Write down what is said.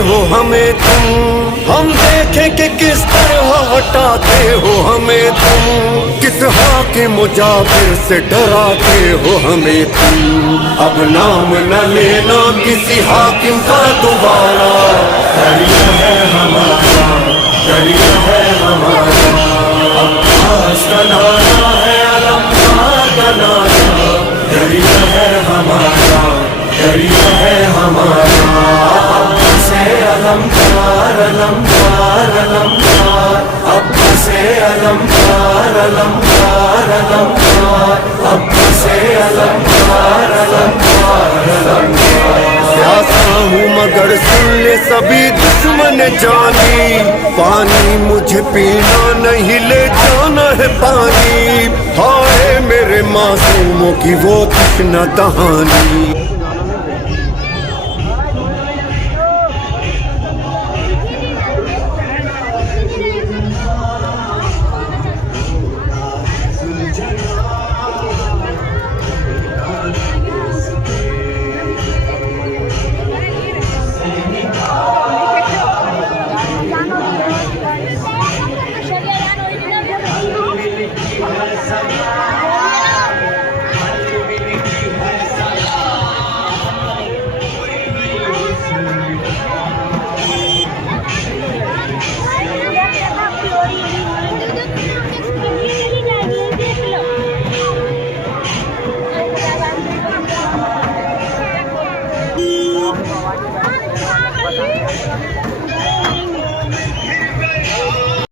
हो हमें तुम, हम देखें कि किस तरह हटाते हो हमें तुम, किस हाकिम मुजाबिर से डराते हो हमें तुम। अब नाम न लेना किसी हाकिम का दोबारा, दरिया है हमारा, दरिया है हमारा, अब्बास का नारा है, अलमदार का नारा, दरिया है हमारा, दरिया है हमारा, अब्बास से अलमदार, अलमदार, अलमदार, अब्बास से अलमदार, अलमदार, अलमदार, अब्बास से अलमदार, अलमदार, अलमदार। प्यासा हूँ मगर सुन ले सभी दुश्मन जानी, पानी मुझे पीना नहीं ले जाना है पानी, हाय मेरे मासूमों की वो तृष्णा दहानी।